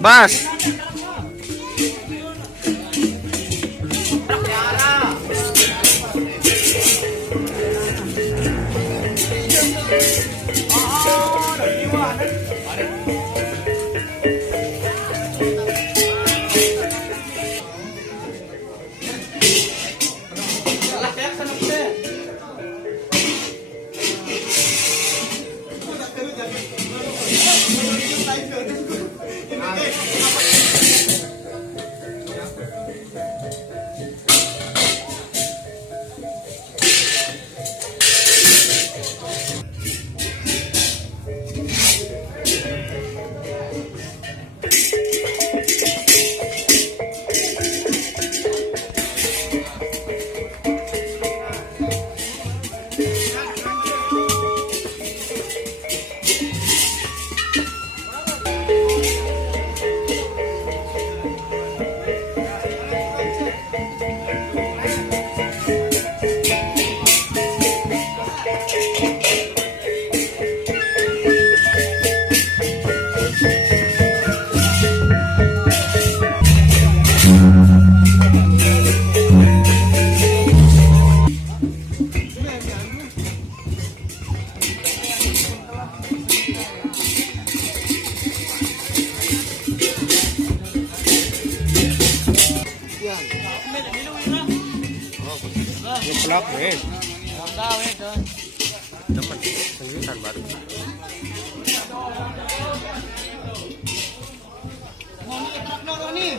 Mas. Ngeblok wes. Enggak wes, Don. Temen sejutan baru. Mau nih truk dulu nih.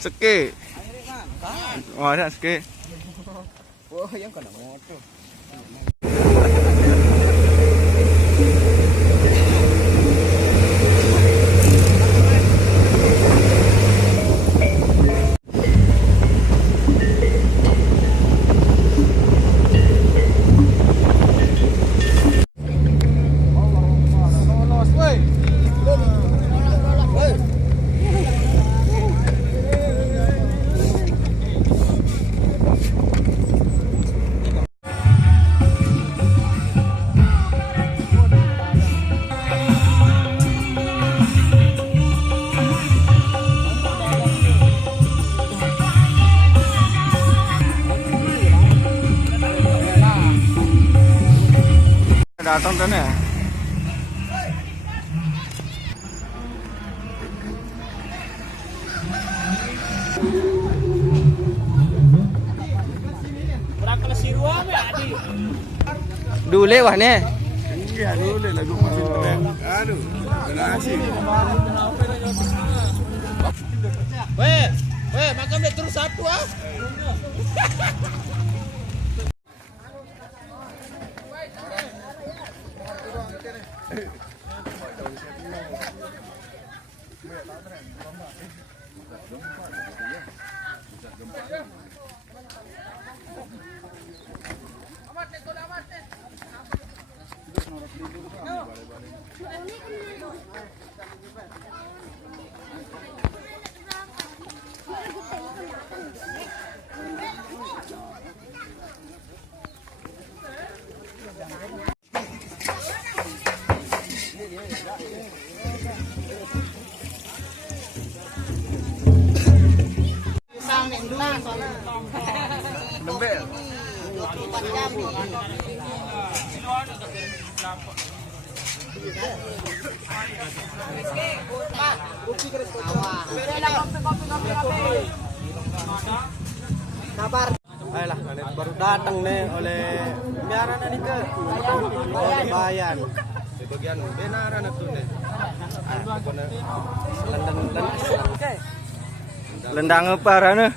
Seke. Oh, ada seke. Oh, yang kena motor. datang kan ya. Berangkat siruan ya, Adi. Dule wah nih. Iya dulu lagu masih keren. Aduh, berhasil. Weh, makan deh terus satu ah. Lembek. Kabar. Ayolah, baru datang nih oleh biaran nih ke oleh bayan. Sebagian benaran itu nih. Lendang apa rana?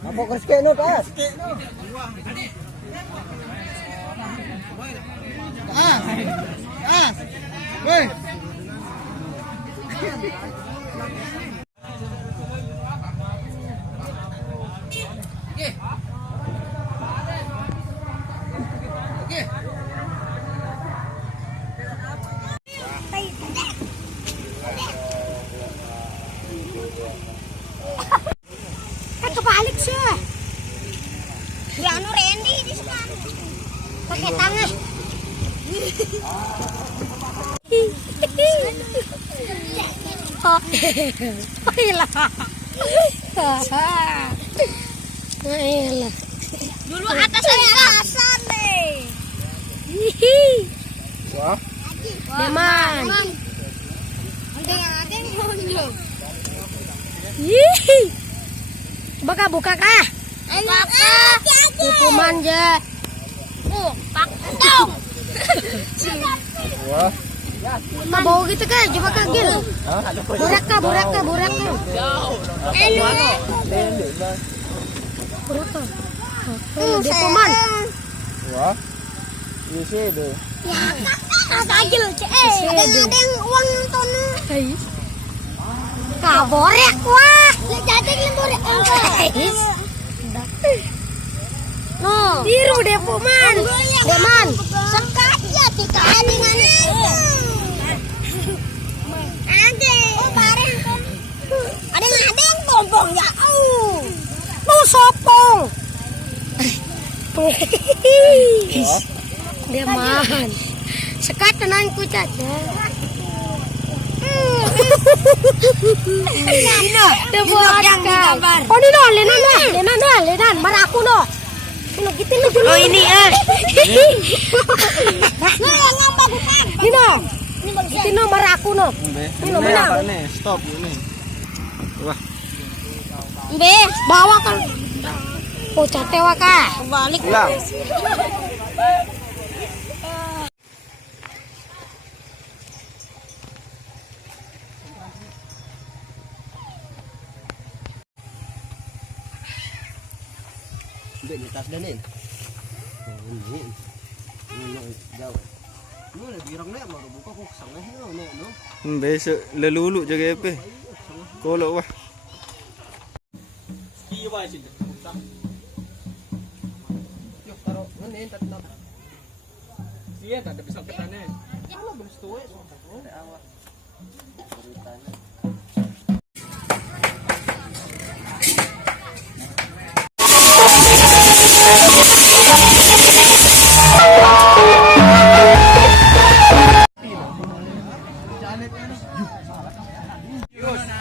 Apa kerskeno pas? Woi. Kebalik sih. Ya anu Randy di sana. Pakai tangan. Oh, ilah. Ilah. Dulu atas atasan nih. Wah. Deman. Ada yang ngonjol. Baka buka kah? Baka. Ibu manja. Pak dong. Wah. Bau gitu kah? Coba kah Gil. Burak kah? Burak. Burak. Ibu man. Wah. Ini sih deh. Ya kan Agil. Ada yang uang nontonnya. Kaborek wah. Jadi lemborek. No. Biru deh Puman. Deman. Sekatnya kita dengan ada. Ada yang bombong ya. Tuh sopong. Deman. Sekat tenangku caca. Ina, oh ini no, Lenan, maraku no. Gitu dulu. Oh ini Ini no maraku no. Ini mana? Nih, stop ini. Wah. Be, bawa kan. Oh catewa kah? Balik. Di tas danin. Ini jauh. Ini lebih orang nak baru buka kok sangat no. Besok lelulu jaga apa? Kolok wah. Yo, taro, nganin tatlo. Sige, tanda bisang kita na eh. Ano gusto eh? So, wala awa.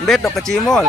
Beto kecimol.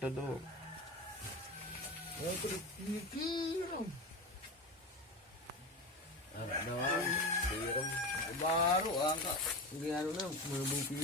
Tutulog. Baru angka. Hindi ano na, mabungki.